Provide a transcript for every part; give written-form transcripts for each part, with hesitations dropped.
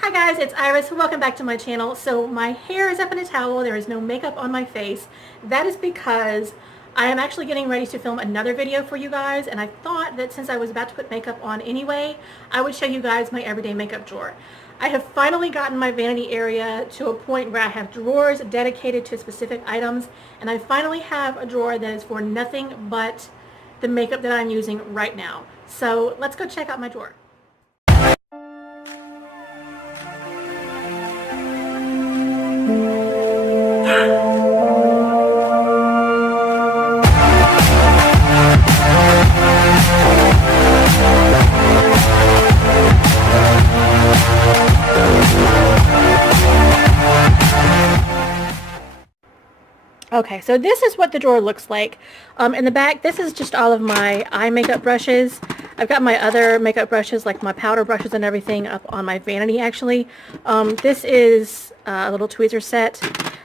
Hi guys, it's Iris. Welcome back to my channel. So my hair is up in a towel. There is no makeup on my face. That is because I am actually getting ready to film another video for you guys, and I thought that since I was about to put makeup on anyway, I would show you guys my everyday makeup drawer. I have finally gotten my vanity area to a point where I have drawers dedicated to specific items, and I finally have a drawer that is for nothing but the makeup that I'm using right now. So let's go check out my drawer. Okay, so this is what the drawer looks like. In the back, this is just all of my eye makeup brushes. I've got my other makeup brushes, like my powder brushes and everything, up on my vanity, actually. This is a little tweezer set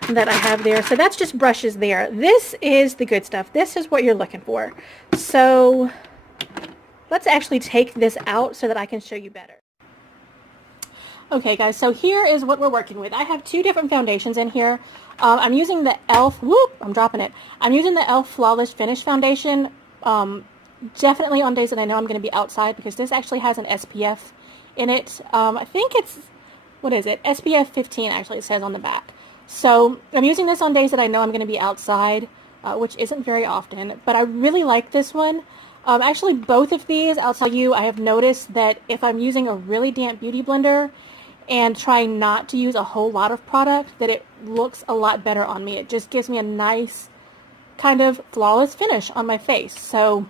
that I have there. So that's just brushes there. This is the good stuff. This is what you're looking for. So let's actually take this out so that I can show you better. Okay guys, so here is what we're working with. I have two different foundations in here. I'm using the e.l.f. I'm dropping it. I'm using the e.l.f. Flawless Finish Foundation, definitely on days that I know I'm going to be outside, because this actually has an SPF in it. I think it's, what is it? SPF 15 actually, it says on the back. So I'm using this on days that I know I'm going to be outside, which isn't very often, but I really like this one. Actually, both of these, I'll tell you, I have noticed that if I'm using a really damp beauty blender and trying not to use a whole lot of product, that it looks a lot better on me. It just gives me a nice kind of flawless finish on my face. So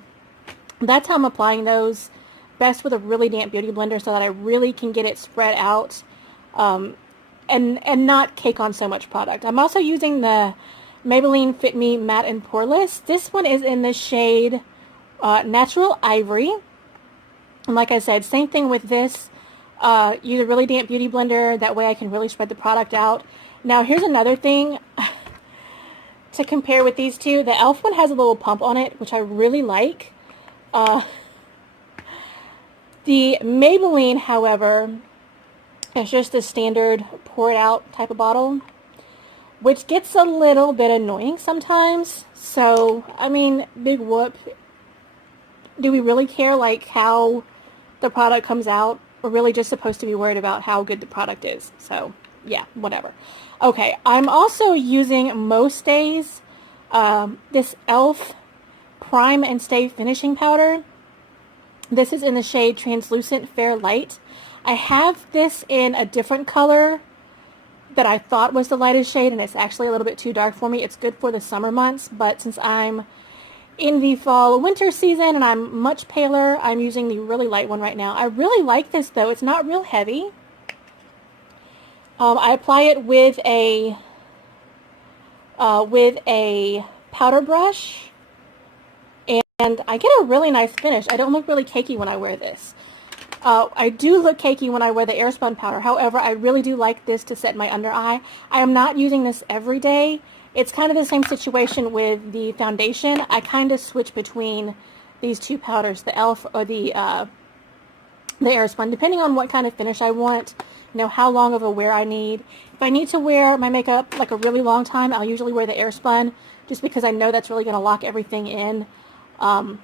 that's how I'm applying those, best with a really damp beauty blender, so that I really can get it spread out and not cake on so much product. I'm also using the Maybelline Fit Me Matte and Poreless. This one is in the shade Natural Ivory. And like I said, same thing with this. Use a really damp beauty blender. That way I can really spread the product out. Now here's another thing to compare with these two. The e.l.f. one has a little pump on it, which I really like. The Maybelline, however, is just the standard pour it out type of bottle, which gets a little bit annoying sometimes. So, I mean, big whoop. Do we really care like how the product comes out? We're really just supposed to be worried about how good the product is. So yeah, whatever. Okay, I'm also using most days this e.l.f. Prime and Stay Finishing Powder. This is in the shade Translucent Fair Light. I have this in a different color that I thought was the lightest shade, and it's actually a little bit too dark for me. It's good for the summer months, but since I'm in the fall winter season and I'm much paler, I'm using the really light one right now. I really like this though. It's not real heavy. I apply it with a powder brush, and I get a really nice finish. I don't look really cakey when I wear this. I do look cakey when I wear the Airspun powder. However, I really do like this to set my under eye. I am not using this every day. It's kind of the same situation with the foundation. I kind of switch between these two powders, the e.l.f. or the Airspun, depending on what kind of finish I want, you know, how long of a wear I need. If I need to wear my makeup like a really long time, I'll usually wear the Airspun, just because I know that's really going to lock everything in. And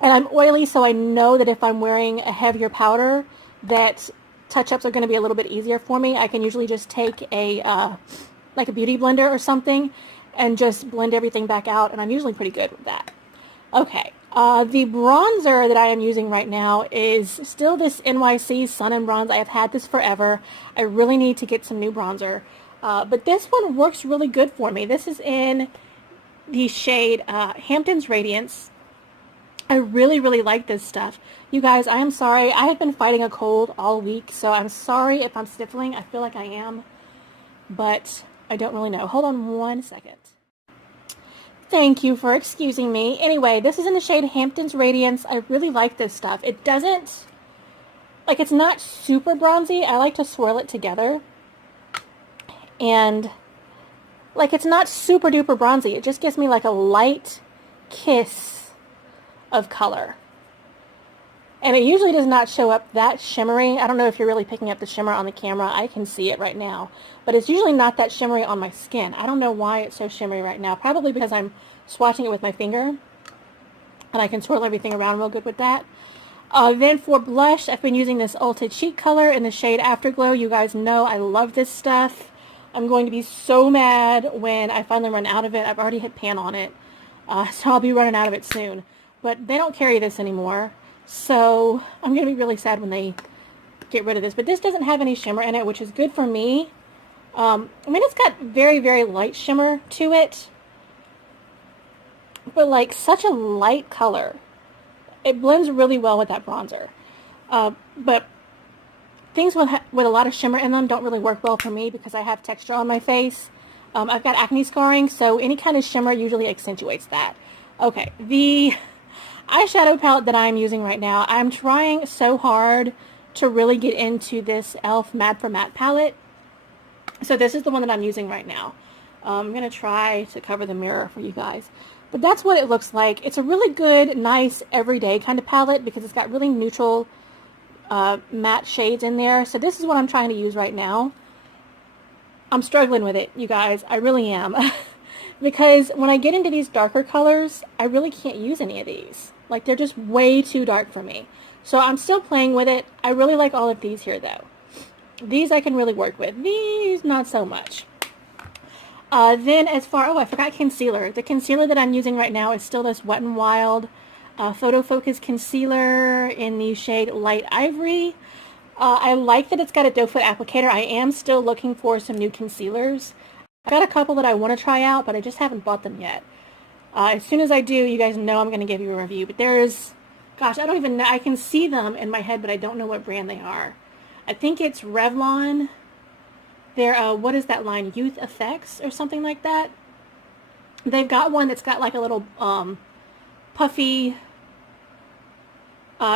I'm oily, so I know that if I'm wearing a heavier powder, that touch-ups are going to be a little bit easier for me. I can usually just take like a beauty blender or something and just blend everything back out, and I'm usually pretty good with that. Okay, the bronzer that I am using right now is still this NYC Sun and Bronze. I have had this forever. I really need to get some new bronzer, but this one works really good for me. This is in the shade Hamptons Radiance. I really, really like this stuff. You guys, I am sorry. I have been fighting a cold all week, so I'm sorry if I'm sniffling. I feel like I am, but I don't really know. Hold on one second. Thank you for excusing me. Anyway, this is in the shade Hamptons Radiance. I really like this stuff. It doesn't, like, it's not super bronzy. I like to swirl it together. And, like, it's not super duper bronzy. It just gives me, like, a light kiss of color. And it usually does not show up that shimmery. I don't know if you're really picking up the shimmer on the camera. I can see it right now. But it's usually not that shimmery on my skin. I don't know why it's so shimmery right now. Probably because I'm swatching it with my finger. And I can swirl everything around real good with that. Then for blush, I've been using this Ulta Cheek Color in the shade Afterglow. You guys know I love this stuff. I'm going to be so mad when I finally run out of it. I've already hit pan on it. So I'll be running out of it soon. But they don't carry this anymore. So I'm going to be really sad when they get rid of this. But this doesn't have any shimmer in it, which is good for me. I mean, it's got very, very light shimmer to it. But like such a light color. It blends really well with that bronzer. But things with a lot of shimmer in them don't really work well for me because I have texture on my face. I've got acne scarring, so any kind of shimmer usually accentuates that. Okay, the eyeshadow palette that I'm using right now, I'm trying so hard to really get into this e.l.f. Mad for Matte palette. So this is the one that I'm using right now. I'm going to try to cover the mirror for you guys. But that's what it looks like. It's a really good, nice, everyday kind of palette because it's got really neutral matte shades in there. So this is what I'm trying to use right now. I'm struggling with it, you guys. I really am. Because when I get into these darker colors, I really can't use any of these. Like, they're just way too dark for me. So I'm still playing with it. I really like all of these here, though. These I can really work with. These, not so much. Then as far, I forgot concealer. The concealer that I'm using right now is still this Wet n Wild Photo Focus Concealer in the shade Light Ivory. I like that it's got a doe foot applicator. I am still looking for some new concealers. I've got a couple that I want to try out, but I just haven't bought them yet. As soon as I do, you guys know I'm going to give you a review. But there's, gosh, I don't even know. I can see them in my head, but I don't know what brand they are. I think it's Revlon. They're, what is that line? Youth Effects or something like that. They've got one that's got like a little puffy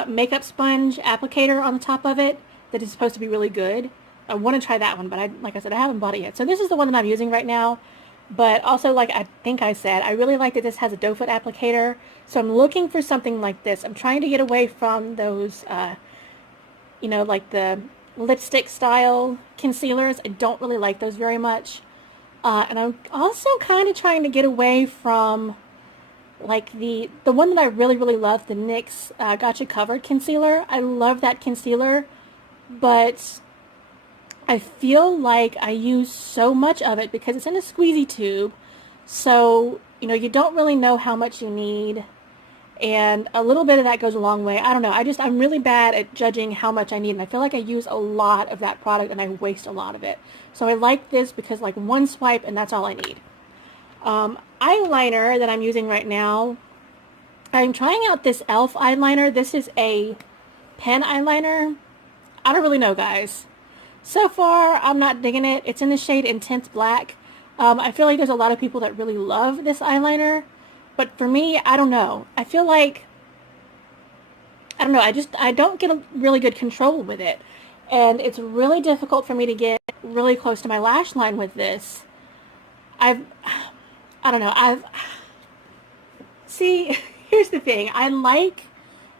makeup sponge applicator on the top of it that is supposed to be really good. I want to try that one, but like I said, I haven't bought it yet. So this is the one that I'm using right now. But also, like I think I said, I really like that this has a doe foot applicator. So I'm looking for something like this. I'm trying to get away from those, you know, like the lipstick style concealers. I don't really like those very much. And I'm also kind of trying to get away from like the one that I really, really love, the NYX Gotcha Covered concealer. I love that concealer, but I feel like I use so much of it because it's in a squeezy tube. So, you know, you don't really know how much you need. And a little bit of that goes a long way. I don't know. I'm really bad at judging how much I need. And I feel like I use a lot of that product and I waste a lot of it. So I like this because like one swipe and that's all I need. Eyeliner that I'm using right now. I'm trying out this e.l.f. eyeliner. This is a pen eyeliner. I don't really know, guys. So far, I'm not digging it. It's in the shade Intense Black. I feel like there's a lot of people that really love this eyeliner. But for me, I don't know. I feel like, I don't know, I don't get a really good control with it. And it's really difficult for me to get really close to my lash line with this. See, here's the thing. I like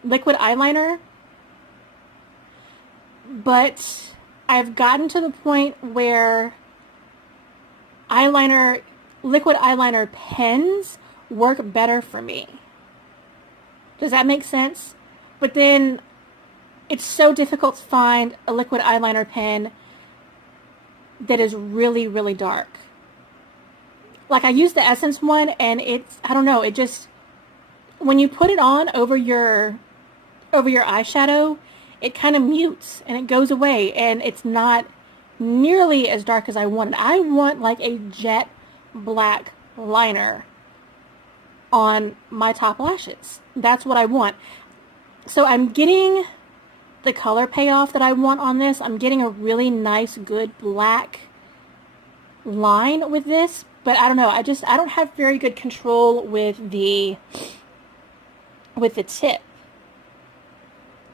liquid eyeliner, but I've gotten to the point where liquid eyeliner pens work better for me. Does that make sense? But then it's so difficult to find a liquid eyeliner pen that is really, really dark. Like I use the Essence one and it's, I don't know, it just, when you put it on over your eyeshadow, it kind of mutes and it goes away and it's not nearly as dark as I wanted. I want like a jet black liner on my top lashes. That's what I want. So I'm getting the color payoff that I want on this. I'm getting a really nice, good black line with this, but I don't know. I don't have very good control with the tip.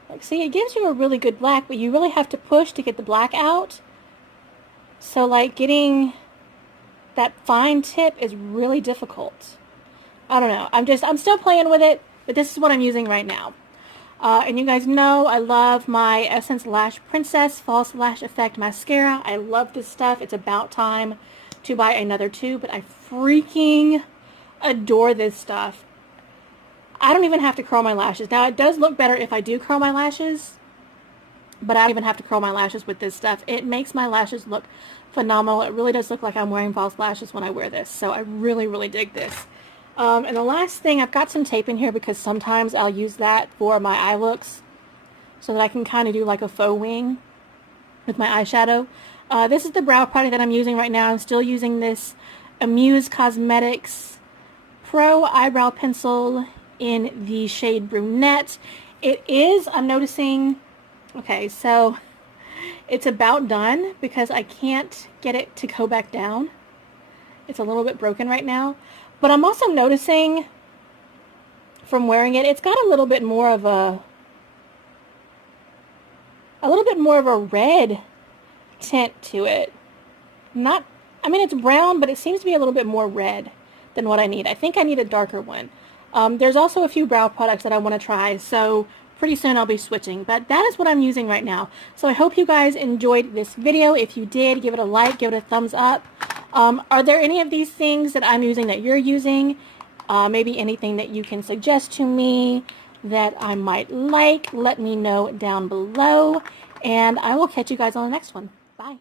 Like, see, it gives you a really good black, but you really have to push to get the black out. So like getting that fine tip is really difficult. I don't know. I'm still playing with it, but this is what I'm using right now. And you guys know I love my Essence Lash Princess False Lash Effect Mascara. I love this stuff. It's about time to buy another tube, but I freaking adore this stuff. I don't even have to curl my lashes. Now, it does look better if I do curl my lashes, but I don't even have to curl my lashes with this stuff. It makes my lashes look phenomenal. It really does look like I'm wearing false lashes when I wear this, so I really, really dig this. And the last thing, I've got some tape in here because sometimes I'll use that for my eye looks so that I can kind of do like a faux wing with my eyeshadow. This is the brow product that I'm using right now. I'm still using this Amuse Cosmetics Pro Eyebrow Pencil in the shade Brunette. It is, I'm noticing, okay, so it's about done because I can't get it to go back down. It's a little bit broken right now. But I'm also noticing from wearing it, it's got a little bit more of a red tint to it. Not, I mean, it's brown, but it seems to be a little bit more red than what I need. I think I need a darker one. There's also a few brow products that I want to try, so pretty soon I'll be switching. But that is what I'm using right now. So I hope you guys enjoyed this video. If you did, give it a like, give it a thumbs up. Are there any of these things that I'm using that you're using? Maybe anything that you can suggest to me that I might like? Let me know down below. And I will catch you guys on the next one. Bye.